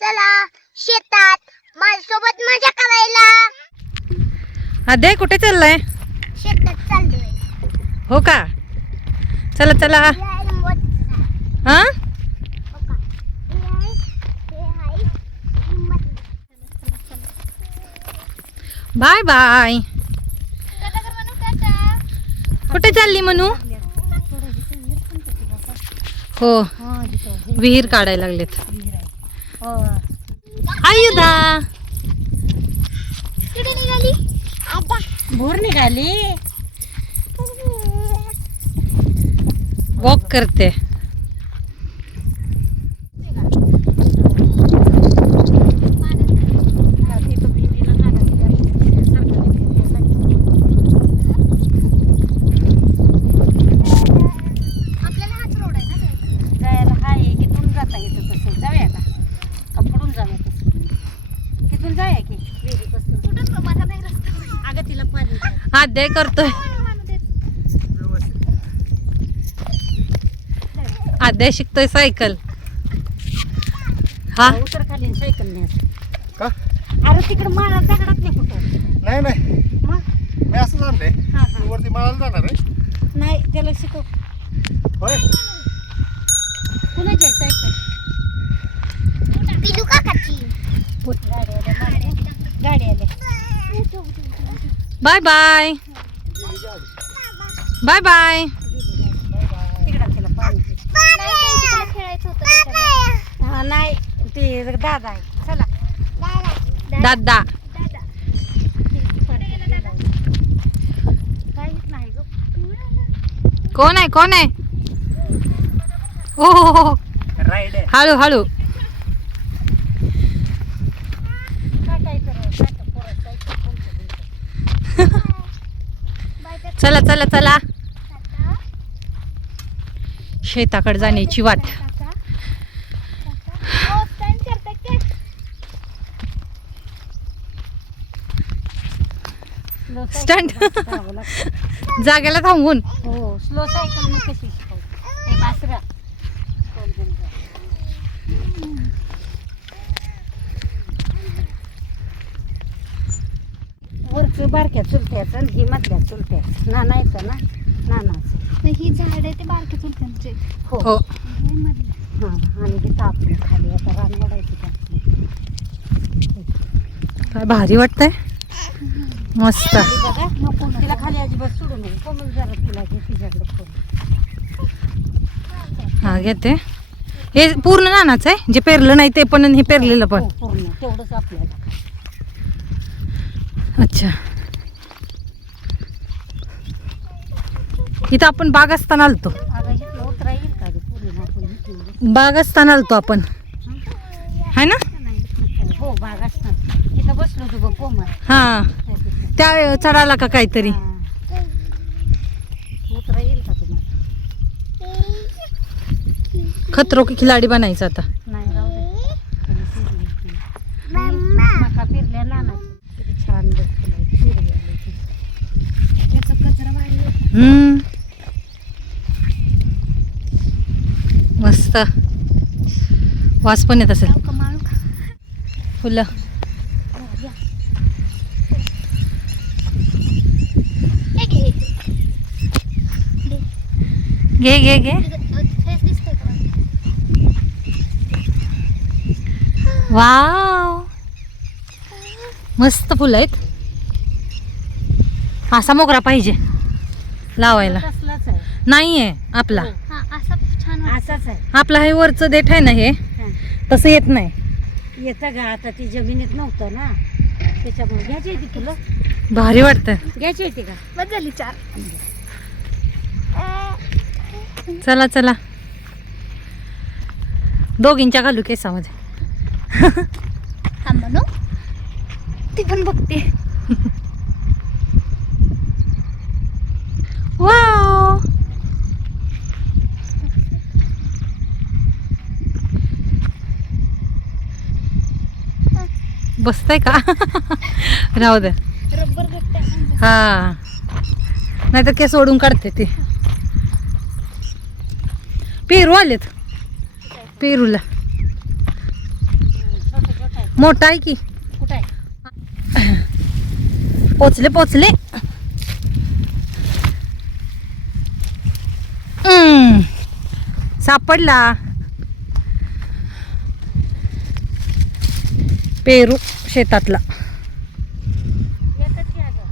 चला शेतात माझ्यासोबत मजा करायला. अद्याय कुठे चाललाय? शेतात चाललोय. हो का? चला चला. हा बाय बाय. कुठे चालली म्हणू? हो विहीर काढायला लागलेत. आयुधा भोर निघाली. वॉक करते. अध्याय करतोय. अध्याय शिकतोय सायकल. हा उतर खाली सायकल नाही का? अरे तिकडे माळा दगडात नाही कुठं. नाही नाही मग मी असं आणलंय. हा हा वरती माळाला जाणार आहे. नाही त्याला शिकव. होय कुणाची आहे सायकल? पिलू काकाची. गाडी आली. Bye bye bye bye. तिकडा त्याला पाणी खेळायचं होतं. हा नाही ते दादा आहे. चला दादा काहीच नाही ग. कोण आहे? कोण आहे? हो राईड आहे. हळू हळू. चला चला चला. शेताकडे जाण्याची वाट. स्टंट जागेला थांबून. हो स्लो सायकल मग कशी शिकव? हे बासरा वरचं बारक्या चुलत्याचं आणि ही मधल्या चुलत्याचं नानायचं ना नानाचं. ही झाड आहे ते बारके चुलत्यांचे. हो हां आणि ते तापलं खाली आता रान वाढायची त्यातली. काय भारी वाटतंय. मस्त. बघा नको तिला खाली अजिबात सोडू नये. कोमल जरा तिला घे तिच्याकडे फोन. हा घेते. हे पूर्ण नानाच आहे. जे पेरलं नाही ते पण आणि हे पेरलेलं पण. हो, पूर्ण तेवढंच आपल्याला. अच्छा इथं आपण बाग असताना आलतो. अगं इथलं उतरा येईल का ग पूर्ण आपण इथे? बाग असताना आलतो आपण है ना? हो बाग असतात. इथं बसलो होतो बघ कोमल. हा त्या चढाला का काहीतरी. हां. उतरा येईल का तुम्हाला? खतरो की खिलाडी बनायचं आता. नाही राहू दे. त्याला फिरली. मका फिरल्या नानाची. किती छान बसलं फिरली आली ती. याचा कचरा भारी होता. मस्त वास पण येत असेल. माळू का? फुलं हे घे. घे घे घे. फेस दिसतोय का? वाव मस्त फुलं आहेत. असा मोगरा पाहिजे लावायला. कसलाच आहे. नाहीये आपला. हा असा छान वाटतं. असाच आहे. आपला हे वरचं देठ आहे ना हे हां. तसं येत नाही. येतं का आता ती जमिनीत नव्हतं ना त्याच्यामुळे. घ्यायची होती तुला? भारी वाटतं. घ्यायची होती का? बस झाली 4. चला चला. दोघींच्या घालू केसामध्ये. थांब म्हणू. ती पण बघते. वाव बसतंय का? राहू दे. रबर गट्टा. हा नाहीतर केस ओढून काढते ती. पेरू आलेत. पेरूला मोठा आहे की. कुठं आहे? पोचले पोचले. सापडला पेरू शेतातला. एकच घ्या गं.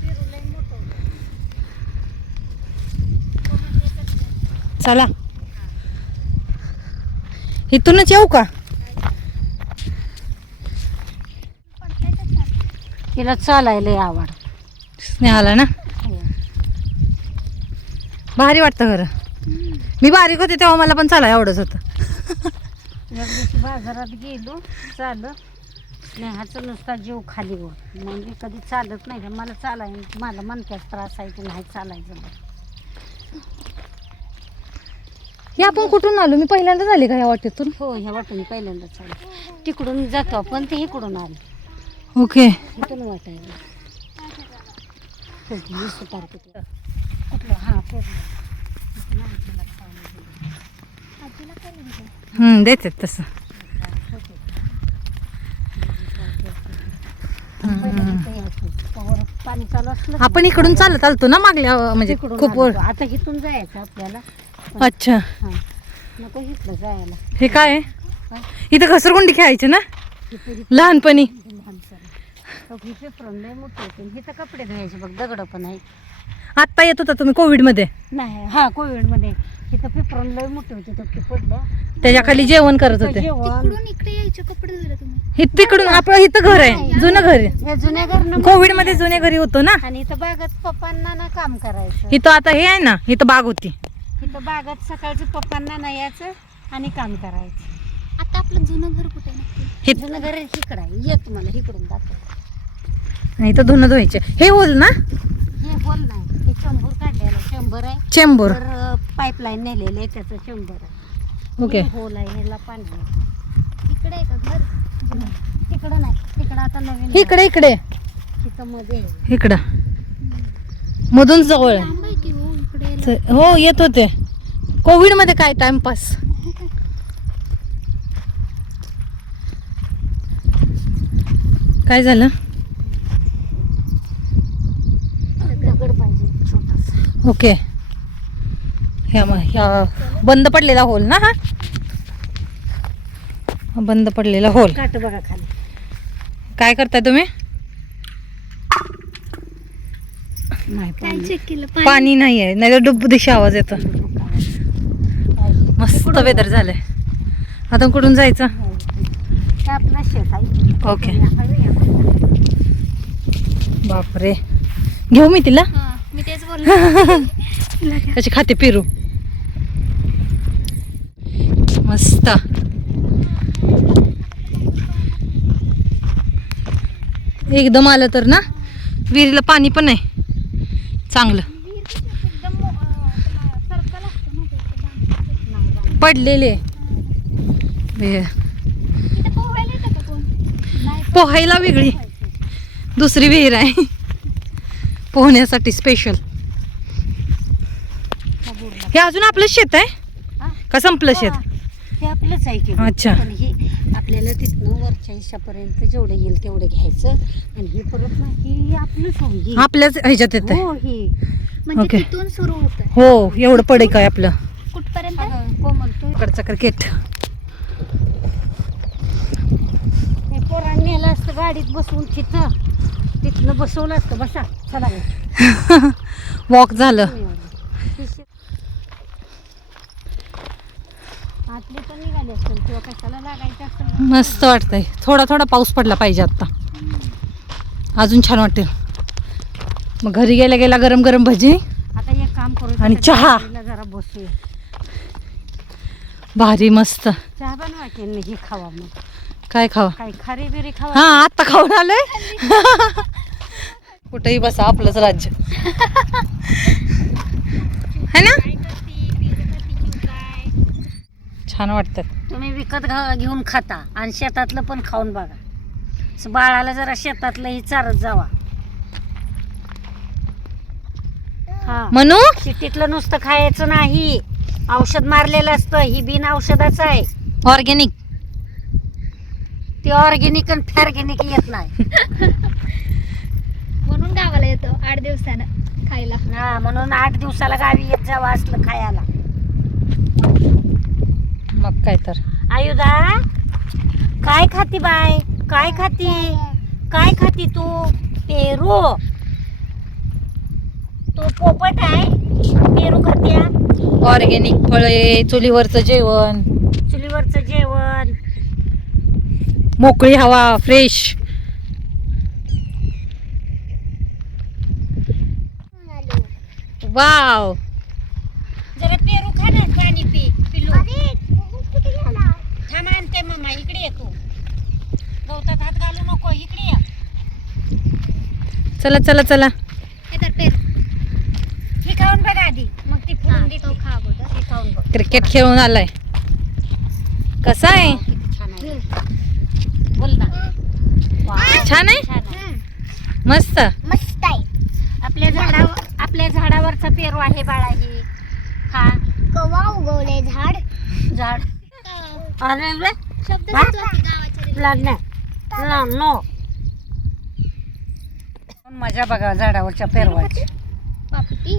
पेरू लय मोठं होतं. चला इथूनच येऊ का? तिला चालायला लय आवड. स्नेहाला ना भारी वाटतं खरं. मी बारीक होते तेव्हा मला पण चालायला आवडत होतं. एक दिवशी बाजारात गेलो चालत. स्नेहाचं नुसता जीव खाली वर. म्हणजे कधी चालत नाही. मला मला मनक्याचा त्रास आहे की नाही चालायचं. हे आपण कुठून आलो? मी पहिल्यांदा झाले का या वाटेतून? हो ह्या वाटून पहिल्यांदा चालू. तिकडून जातो आपण ते इकडून आलो. ओके. इथून वाटायला कुठलं हां देतात तसं. पाणी चालू असलं आपण इकडून चालत आलतो ना मागल्या म्हणजे तिकडून खूप वर. आलो. आता इथून जायचं आपल्याला. अच्छा हां नको इकडं जायला. हे काय आहे? इथं घसरगुंडी खेळायची ना लहानपणी. पेपरून लय मोठे होते. इथं कपडे धुवायचे बघ. दगड पण आहे. आत्ता येत होता तुम्ही कोविड मध्ये? नाही हा कोविडमध्ये इथं पेपरून लय मोठे होते. तर पडलं त्याच्या खाली जेवण करत होते. जेवण इकडे यायचे कपडे झाले तुम्ही. हे तिकडून आपलं इथं घर आहे जुनं घर आहे. या जुन्या घरनं कोविड मध्ये जुने घरी होतो ना. आणि इथं बागात पप्पांना ना काम करायचं. इथं आता हे आहे ना इथं बाग होती. इथं बागात सकाळचं पप्पांना नाही यायचं आणि काम करायचं. आता आपलं जुनं घर कुठे आहे नक्की? हे जुनं घर इकडं आहे. ये तुम्हाला इकडून दाखव. इथं धुणं धुवायचे. हे होल ना? हे बोल नाही. हे चंबूर काढलेलं 100 आहे. चेंबूर. तर पाईपलाईन नेलेलं आहे त्याचं 100 आहे. ओके. हे होल आहे. ह्याला पाणी आहे. इकडे आहे का घर? तिकडं नाही. तिकडं आता नवीन इकडे इकडे तिथं मध्ये आहे. इकडं मधून जवळ आहे. लांब आहे की हो इकडे यायला? हो येत होते. कोविड मध्ये काय टाइमपास. काय झालं? दगड पाहिजे छोटासा. ओके. ह्या बंद पडलेला होल ना हा बंद पडलेला होल. काट बघा खाली. काय करताय तुम्ही? नाही काय चेक केलं? पाणी नाही आहे नाही तर डुब दिशी आवाज येतो. मस्त वेदर झालंय. आता कुठून जायचं? ते आपलं शेत आहे. ओके. बापरे घेऊ मी तिला. हा मी तेच बोलले. त्याची खाते पेरू मस्त. एकदम आलं तर ना विहिरीला पाणी पण आहे चांगलं. पडलेले पोहायला वेगळी दुसरी विहीर आहे पोहण्यासाठी स्पेशल. हे अजून आपलं शेत आहे का संपलं शेत? हे आपलंच आहे की. अच्छा. पण हे आपल्याला तिथनं वरच्या हिशापर्यंत जेवढं येईल तेवढं घ्यायचं आणि हे परत ना हे आपलंच आहे. हे. आपल्याच ह्याच्यात येत आहे. हो हे म्हणजे ओके. तिथून सुरू होत आहे हो एवढं पडे काय आपलं कुठपर्यंत? अगं, कोमल तू इकडचं क्रिकेट. हे पोरांनी नेलं असतं गाडीत बसवून तिथनं बसवलं असतं. बसा चला गं. वॉक झालं. आतली तर निघाली असेल किंवा कशाला लागायचं असेल. मस्त वाटतंय. थोडा थोडा पाऊस पडला पाहिजे आता अजून छान वाटेल. मग घरी गेल्या गेला गरम गरम भजी आता एक काम करू आणि चहा. जरा बसूया. भारी मस्त. चहा बनवायचे आणि हे खावा मग. काय खावा? काही खारी बिरी खावा. हा आता खाऊन आलोय. कुठेही बसा आपलंच राज्य है ना. छान वाटतात. तुम्ही विकत घेऊन खाता आणि शेतातलं पण खाऊन बघा. असं बाळाला जरा शेतातलंही चारत जावा. हा म्हणू सिटीतलं नुसतं खायचं नाही. औषध मारलेलं असतं, ही बिन औषधाचं आहे. ऑर्गॅनिक. ते ऑर्गॅनिक आणि फॅर्गॅनिक येत नाही. म्हणून गावाला येतो 8 दिवसानं खायला. हा, म्हणून 8 दिवसाला गावी येत जावं असलं खायला. मग काय तर. आयुधा, काय खाती बाय? काय खाती? काय खाती तू? पेरू. तू पोपट आहे, पेरू खात्या. ऑर्गॅनिक फळे, चुलीवरचं जेवण, चुलीवरचं जेवण. मोकळी हवा, फ्रेश. वाव. जरा पेरू खा ना, पाणी पी. पिल्लू थांब, आणते मम्मा. इकडे ये तू. गवतात हात घालू नको, इकडे ये. चला चला चला. ही खाऊन बघ आधी, मग ती फोडून देते. खा बघ. ही खाऊन बघ. क्रिकेट खेळून आलाय. कसा आहे? किती छान आहे. बोल ना. वाव, छान आहे? छान आहे. मस्त. मस्त आहे. आपल्या झाडावरचा पेरू आहे बाळा. ही खा. कवा उगवले झाड? झाड. अरे रे, शब्द हा? सुचवा की गावाच्या लागणार नो. मजा बघा झाडावरच्या पेरवाची. पापटी.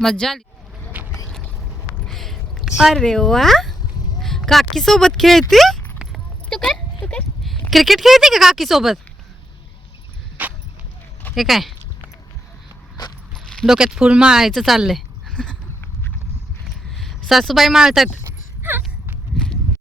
मज्जा आली. अरे वा, काकी सोबत खेळते. तू कर. क्रिकेट खेळते का काकी सोबत? हे काय डोक्यात फुल माळायचं चाललंय. सासूबाई माळतात.